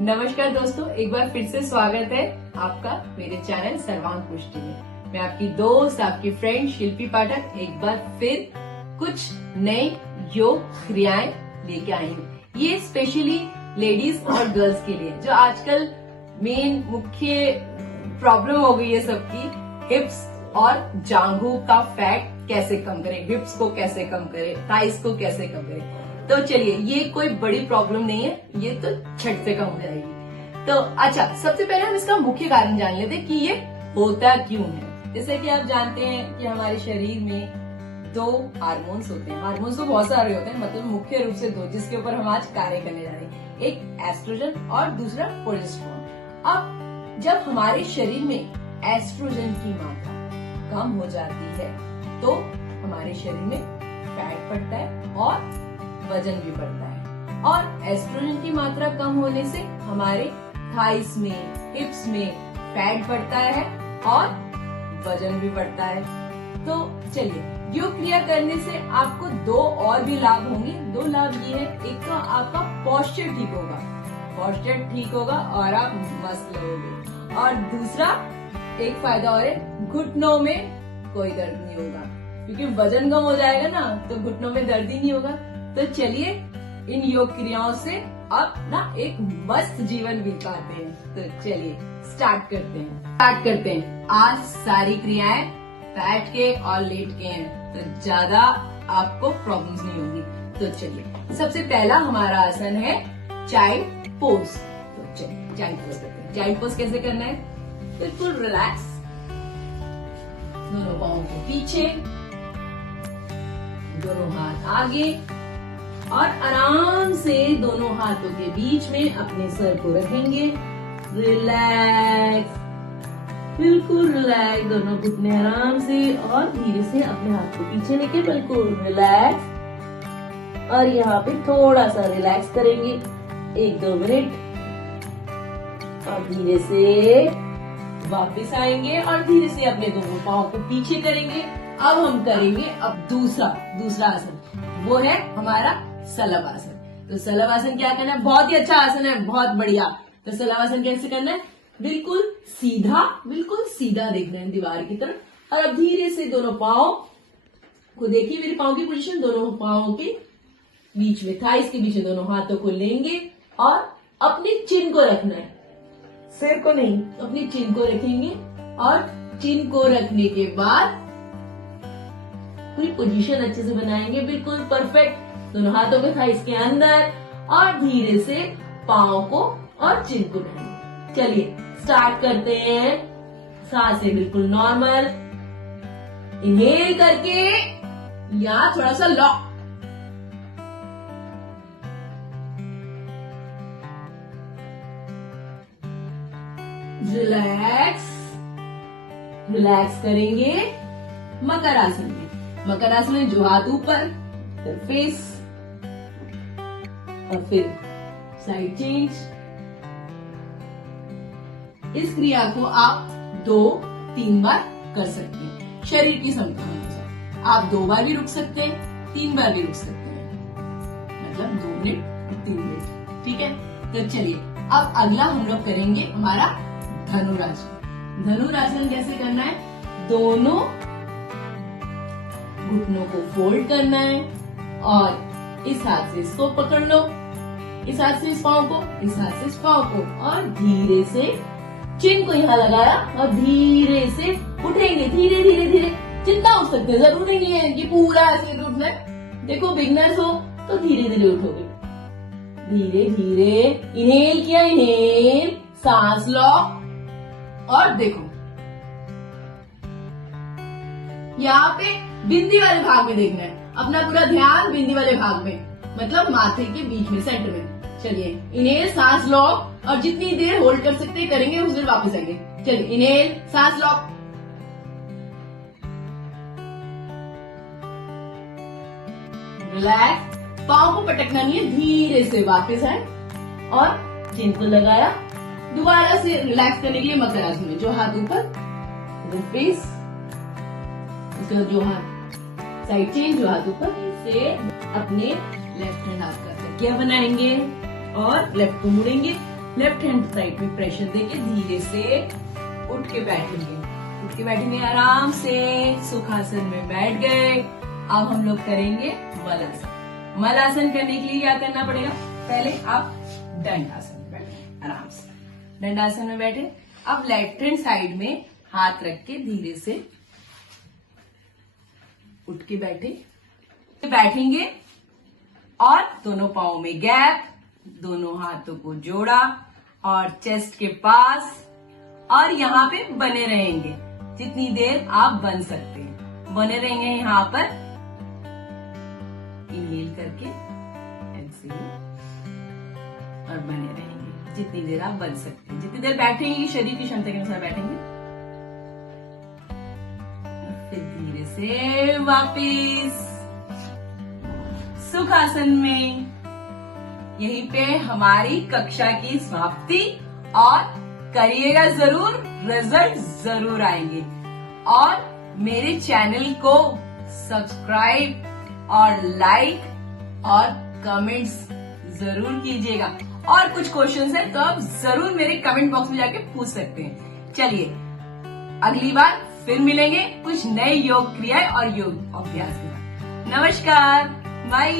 नमस्कार दोस्तों, एक बार फिर से स्वागत है आपका मेरे चैनल सर्वांग पुष्टि में। मैं आपकी दोस्त, आपकी फ्रेंड शिल्पी पाठक एक बार फिर कुछ नए योग क्रियाएं लेके आई हूँ। ये स्पेशली लेडीज और गर्ल्स के लिए, जो आजकल मेन मुख्य प्रॉब्लम हो गई है सबकी, हिप्स और जांघों का फैट कैसे कम करें, हिप्स को कैसे कम करें, थाइस को कैसे कम करें। तो चलिए, ये कोई बड़ी प्रॉब्लम नहीं है, ये तो झट से कम हो जाएगी। तो अच्छा, सबसे पहले हम इसका मुख्य कारण जान लेते हैं कि ये होता क्यों है। जैसे कि आप जानते हैं कि हमारे शरीर में दो हार्मोन्स होते हैं। हार्मोन्स तो बहुत सारे होते हैं, मतलब मुख्य रूप से दो, जिसके ऊपर हम आज कार्य करने जा रहे हैं। एक एस्ट्रोजन और दूसरा प्रोजेस्टेरोन। अब जब हमारे शरीर में एस्ट्रोजन की मात्रा कम हो जाती है तो हमारे शरीर में फैट बढ़ता है और वजन भी बढ़ता है। और एस्ट्रोजन की मात्रा कम होने से हमारे थाइस में, हिप्स में फैट बढ़ता है और वजन भी बढ़ता है। तो चलिए, योग क्रिया करने से आपको दो और भी लाभ होंगे। दो लाभ ये है, एक तो आपका पोस्चर ठीक होगा, पोस्चर ठीक होगा और आप मस्त लगोगे। और दूसरा एक फायदा और है, घुटनों में कोई दर्द नहीं होगा, क्योंकि वजन कम हो जाएगा ना, तो घुटनों में दर्द ही नहीं होगा। तो चलिए, इन योग क्रियाओं से अब ना एक मस्त जीवन बिताते हैं। तो चलिए स्टार्ट करते हैं। आज सारी क्रियाएं बैठ के और लेट के हैं, तो ज्यादा आपको प्रॉब्लम्स नहीं होगी। तो चलिए, सबसे पहला हमारा आसन है चाइल्ड पोज। तो चलिए चाइल्ड पोज करते हैं। चाइल्ड पोज कैसे करना है? बिल्कुल रिलैक्स, दोनों पाँव को पीछे, दोनों हाथ आगे, और आराम से दोनों हाथों के बीच में अपने सर को रखेंगे। रिलैक्स, बिल्कुल रिलैक्स, दोनों घुटने आराम से और धीरे से अपने हाथ को पीछे लेके बिल्कुल रिलैक्स। और यहाँ पे थोड़ा सा रिलैक्स करेंगे 1-2 मिनट, और धीरे से वापस आएंगे और धीरे से अपने दोनों पाँव को पीछे करेंगे। अब हम करेंगे दूसरा आसन, वो है हमारा सलभ आसन। तो सलभ आसन क्या करना है? बहुत ही अच्छा आसन है, बहुत बढ़िया। तो सलभ आसन कैसे करना है? बिल्कुल सीधा देखना है दीवार की तरफ। और अब धीरे से दोनों पाँव को देखिए, मेरे पाँव की पोजीशन, दोनों पाँव के बीच में, थाइस के बीच में दोनों हाथों को लेंगे और अपने चिन को रखना है, सिर को नहीं, अपनी चिन को रखेंगे। और चिन को रखने के बाद पूरी पोजीशन अच्छे से बनाएंगे, बिल्कुल परफेक्ट। दोनों हाथों को थाइस के अंदर और धीरे से पाँव को और चिन को उठाएंगे। चलिए स्टार्ट करते हैं। सांसें बिल्कुल नॉर्मल, इनहेल करके या थोड़ा सा लॉक, रिलैक्स करेंगे। मकर आसन में जो हाथ ऊपर, फिर फेस और फिर साइड चेंज। इस क्रिया को आप 2-3 बार कर सकते हैं, शरीर की क्षमता अनुसार। आप 2 बार भी रुक सकते हैं, 3 बार भी रुक सकते हैं, मतलब 2 मिनट 3 मिनट, ठीक है। तो चलिए, अब अगला हम लोग करेंगे हमारा धनुरासन। धनुरासन कैसे करना है? दोनों घुटनों को फोल्ड करना है और इस हाथ से इसको पकड़ लो, इस हाथ से इस पाँव को, इस हाथ से इस पाँव को, और धीरे से चिन को यहाँ लगाया और धीरे से उठेंगे। धीरे धीरे धीरे चिंता उठ सकते हैं, जरूरी नहीं है कि पूरा ऐसे उठना है। देखो, बिगनर्स हो तो धीरे धीरे उठोगे, धीरे धीरे। इनहेल किया, इनहेल, सांस लो और देखो, यहाँ पे बिंदी वाले भाग में देखना है, अपना पूरा ध्यान बिंदी वाले भाग में, मतलब माथे के बीच में, सेंटर में। चलिए, इनहेल, सांस लो, और जितनी देर होल्ड कर सकते करेंगे, उस देर वापस आएंगे। चलिए, इनहेल, सांस लो, रिलैक्स, पाँव को पटकना नहीं है, धीरे से वापस आए और चिन को लगाया। दोबारा से रिलैक्स करने के लिए मकर आसन में जो हाथ ऊपर, फेस, उसके बाद जो हाथ साइड चेंज, जो हाथ ऊपर, से अपने लेफ्ट हैंड आपका तकिया बनाएंगे और लेफ्ट को मुड़ेंगे लेफ्ट हैंड साइड में प्रेशर देके धीरे से उठ के बैठेंगे। उठ के बैठेंगे आराम से, सुखासन में बैठ गए। अब हम लोग करेंगे मलासन। मलासन करने के लिए क्या करना पड़ेगा, पहले आप दंडासन में बैठे आराम से। दंडासन में बैठे, अब लेफ्ट हैंड साइड में हाथ रख के धीरे से उठ के बैठेंगे और दोनों पाँव में गैप, दोनों हाथों को जोड़ा और चेस्ट के पास, और यहाँ पे बने रहेंगे जितनी देर आप बन सकते हैं। बने रहेंगे यहाँ पर, इनहेल करके एक्सहेल, और बने रहेंगे जितनी देर आप बन सकते हैं। जितनी देर बैठेंगे शरीर की क्षमता के अनुसार बैठेंगे। फिर धीरे से वापिस सुखासन में। यहीं पे हमारी कक्षा की समाप्ति, और करिएगा जरूर, रिजल्ट जरूर आएंगे। और मेरे चैनल को सब्सक्राइब और लाइक और कमेंट्स जरूर कीजिएगा। और कुछ क्वेश्चंस है तो आप जरूर मेरे कमेंट बॉक्स में जाके पूछ सकते हैं। चलिए अगली बार फिर मिलेंगे कुछ नए योग क्रियाएं और योग अभ्यास के साथ। नमस्कार, बाय।